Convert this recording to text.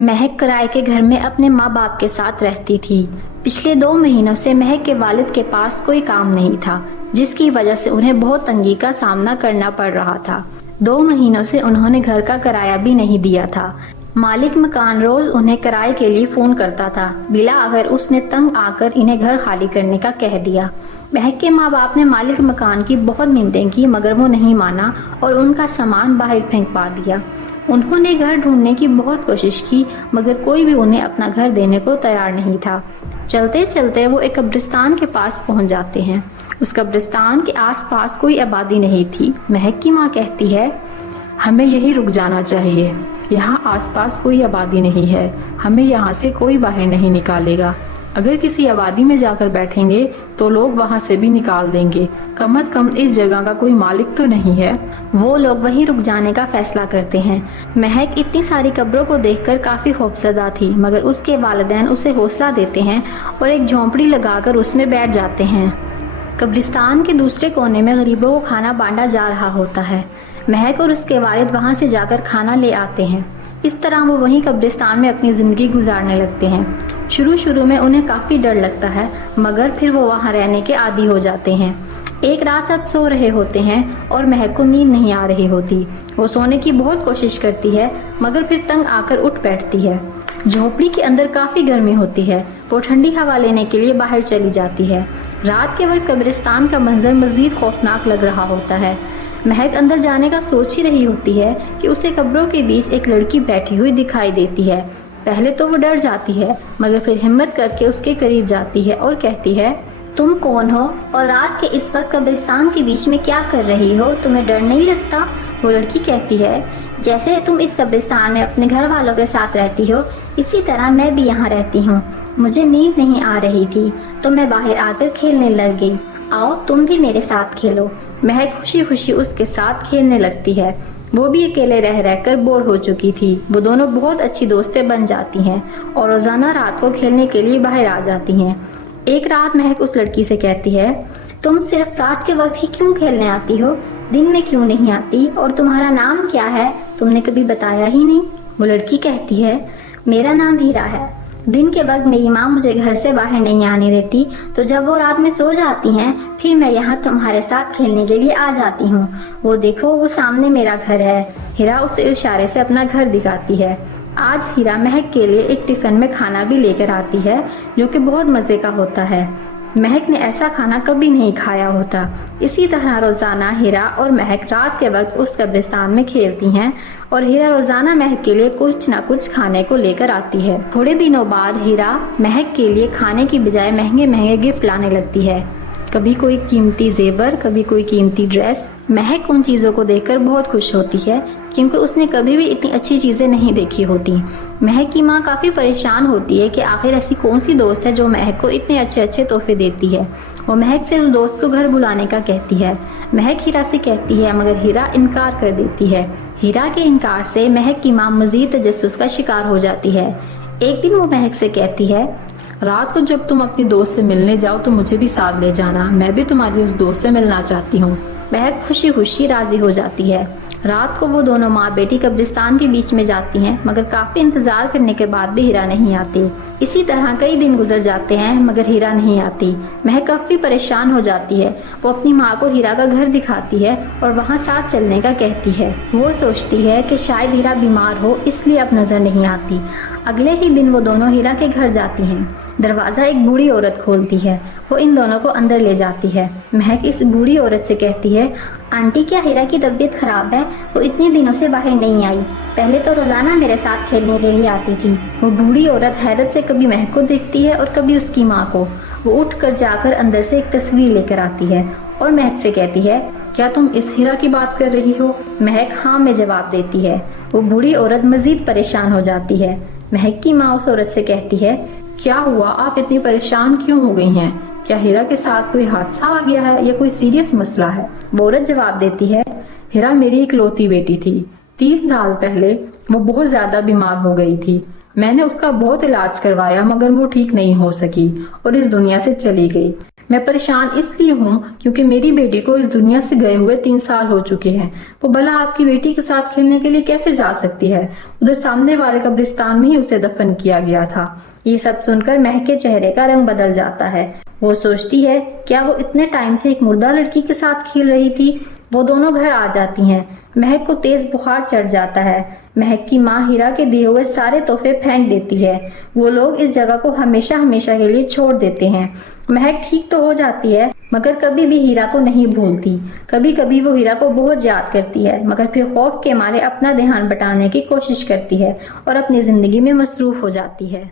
महक किराए के घर में अपने माँ बाप के साथ रहती थी। पिछले 2 महीनों से महक के वालिद के पास कोई काम नहीं था, जिसकी वजह से उन्हें बहुत तंगी का सामना करना पड़ रहा था। 2 महीनों से उन्होंने घर का किराया भी नहीं दिया था। मालिक मकान रोज उन्हें किराए के लिए फोन करता था, बिला अगर उसने तंग आकर इन्हें घर खाली करने का कह दिया। महक के माँ बाप ने मालिक मकान की बहुत मिन्नतें की, मगर वो नहीं माना और उनका सामान बाहर फेंक पा दिया। उन्होंने घर ढूंढने की बहुत कोशिश की, मगर कोई भी उन्हें अपना घर देने को तैयार नहीं था। चलते चलते वो एक कब्रिस्तान के पास पहुंच जाते हैं। उस कब्रिस्तान के आसपास कोई आबादी नहीं थी। महक की माँ कहती है, हमें यहीं रुक जाना चाहिए, यहाँ आसपास कोई आबादी नहीं है, हमें यहाँ से कोई बाहर नहीं निकालेगा। अगर किसी आबादी में जाकर बैठेंगे तो लोग वहाँ से भी निकाल देंगे। कम से कम इस जगह का कोई मालिक तो नहीं है। वो लोग वहीं रुक जाने का फैसला करते हैं। महक इतनी सारी कब्रों को देखकर काफी खौफजदा थी, मगर उसके वालिदैन उसे हौसला देते हैं और एक झोंपड़ी लगाकर उसमें बैठ जाते हैं। कब्रिस्तान के दूसरे कोने में गरीबों को खाना बांटा जा रहा होता है। महक और उसके वालिद वहाँ से जाकर खाना ले आते हैं। इस तरह वो वहीं कब्रिस्तान में अपनी जिंदगी गुजारने लगते हैं। शुरू में उन्हें काफी डर लगता है, मगर फिर वो वहाँ रहने के आदी हो जाते हैं। एक रात सब सो रहे होते हैं और महक को नींद नहीं आ रही होती। वो सोने की बहुत कोशिश करती है, मगर फिर तंग आकर उठ बैठती है। झोपड़ी के अंदर काफी गर्मी होती है। वो ठंडी हवा लेने के लिए बाहर चली जाती है। रात के वक्त कब्रिस्तान का मंजर मजीद खौफनाक लग रहा होता है। महक अंदर जाने का सोच ही रही होती है कि उसे कब्रों के बीच एक लड़की बैठी हुई दिखाई देती है। पहले तो वो डर जाती है, मगर फिर हिम्मत करके उसके करीब जाती है और कहती है, तुम कौन हो और रात के इस वक्त कब्रिस्तान के बीच में क्या कर रही हो? तुम्हें डर नहीं लगता? वो लड़की कहती है, जैसे तुम इस कब्रिस्तान में अपने घर वालों के साथ रहती हो, इसी तरह मैं भी यहाँ रहती हूँ। मुझे नींद नहीं आ रही थी तो मैं बाहर आकर खेलने लग गई। आओ तुम भी मेरे साथ खेलो। महक खुशी खुशी उसके साथ खेलने लगती है। वो भी अकेले रह रहकर बोर हो चुकी थी। वो दोनों बहुत अच्छी दोस्तें बन जाती हैं और रोजाना रात को खेलने के लिए बाहर आ जाती हैं। एक रात महक उस लड़की से कहती है, तुम सिर्फ रात के वक्त ही क्यों खेलने आती हो? दिन में क्यों नहीं आती? और तुम्हारा नाम क्या है? तुमने कभी बताया ही नहीं। वो लड़की कहती है, मेरा नाम हीरा है। दिन के वक्त मेरी माँ मुझे घर से बाहर नहीं आने देती, तो जब वो रात में सो जाती हैं, फिर मैं यहाँ तुम्हारे साथ खेलने के लिए आ जाती हूँ। वो देखो, वो सामने मेरा घर है। हीरा उसे इशारे से अपना घर दिखाती है। आज हीरा महक के लिए एक टिफिन में खाना भी लेकर आती है, जो कि बहुत मजे का होता है। महक ने ऐसा खाना कभी नहीं खाया होता। इसी तरह रोजाना हीरा और महक रात के वक्त उस कब्रिस्तान में खेलती हैं और हीरा रोजाना महक के लिए कुछ न कुछ खाने को लेकर आती है। थोड़े दिनों बाद हीरा महक के लिए खाने की बजाय महंगे महंगे गिफ्ट लाने लगती है। कभी कोई कीमती जेवर, कभी कोई कीमती ड्रेस। महक उन चीजों को देखकर बहुत खुश होती है, क्योंकि उसने कभी भी इतनी अच्छी चीजें नहीं देखी होती। महक की माँ काफी परेशान होती है कि आखिर ऐसी कौन सी दोस्त है जो महक को इतने अच्छे अच्छे तोहफे देती है। वो महक से उस दोस्त को घर बुलाने का कहती है। महक हीरा से कहती है, मगर हीरा इनकार कर देती है। हीरा के इनकार से महक की माँ मजीद तजस्सुस का शिकार हो जाती है। एक दिन वो महक से कहती है, रात को जब तुम अपनी दोस्त से मिलने जाओ तो मुझे भी साथ ले जाना, मैं भी तुम्हारी उस दोस्त से मिलना चाहती हूँ। महक खुशी खुशी राजी हो जाती है। रात को वो दोनों माँ बेटी कब्रिस्तान के बीच में जाती हैं, मगर काफी इंतजार करने के बाद भी हीरा नहीं आती। इसी तरह कई दिन गुजर जाते हैं, मगर हीरा नहीं आती। महक काफी परेशान हो जाती है। वो अपनी माँ को हीरा का घर दिखाती है और वहाँ साथ चलने का कहती है। वो सोचती है कि शायद हीरा बीमार हो, इसलिए अब नजर नहीं आती। अगले ही दिन वो दोनों हीरा के घर जाती हैं। दरवाजा एक बूढ़ी औरत खोलती है। वो इन दोनों को अंदर ले जाती है। महक इस बूढ़ी औरत से कहती है, आंटी क्या हीरा की तबीयत खराब है? वो इतने दिनों से बाहर नहीं आई। पहले तो रोजाना मेरे साथ खेलने के लिए आती थी। वो बूढ़ी औरत हैरत से कभी महक को देखती है और कभी उसकी माँ को। वो उठ कर जाकर अंदर से एक तस्वीर लेकर आती है और महक से कहती है, क्या तुम इस हीरा की बात कर रही हो? महक हाँ में जवाब देती है। वो बूढ़ी औरत मजीद परेशान हो जाती है। महक की माँ उस औरत से कहती है, क्या हुआ? आप इतनी परेशान क्यों हो गई हैं? क्या हीरा के साथ कोई हादसा आ गया है या कोई सीरियस मसला है? वो औरत जवाब देती है, हीरा मेरी इकलौती बेटी थी। 30 साल पहले वो बहुत ज्यादा बीमार हो गई थी। मैंने उसका बहुत इलाज करवाया, मगर वो ठीक नहीं हो सकी और इस दुनिया से चली गई। میں پریشان اس لیے ہوں کیونکہ میری بیٹی کو اس دنیا سے گئے ہوئے 3 سال ہو چکے ہیں۔ وہ بھلا آپ کی بیٹی کے ساتھ کھیلنے کے لیے کیسے جا سکتی ہے؟ ادھر سامنے والے قبرستان میں ہی اسے دفن کیا گیا تھا۔ یہ سب سن کر مہک کے چہرے کا رنگ بدل جاتا ہے۔ وہ سوچتی ہے کیا وہ اتنے ٹائم سے ایک مردہ لڑکی کے ساتھ کھیل رہی تھی؟ وہ دونوں گھر آ جاتی ہیں۔ مہک کو تیز بخار چڑھ جاتا ہے۔ مہک کی ماں ہیرا کے دیے ہوئے سارے تحفے پھینک دیتی ہے۔ وہ لوگ اس جگہ کو ہمیشہ ہمیشہ کے لیے چھوڑ دیتے ہیں۔ مہک ٹھیک تو ہو جاتی ہے مگر کبھی بھی ہیرا کو نہیں بھولتی۔ کبھی کبھی وہ ہیرا کو بہت یاد کرتی ہے مگر پھر خوف کے مارے اپنا دھیان بٹانے کی کوشش کرتی ہے اور اپنی زندگی میں مصروف ہو جاتی ہے۔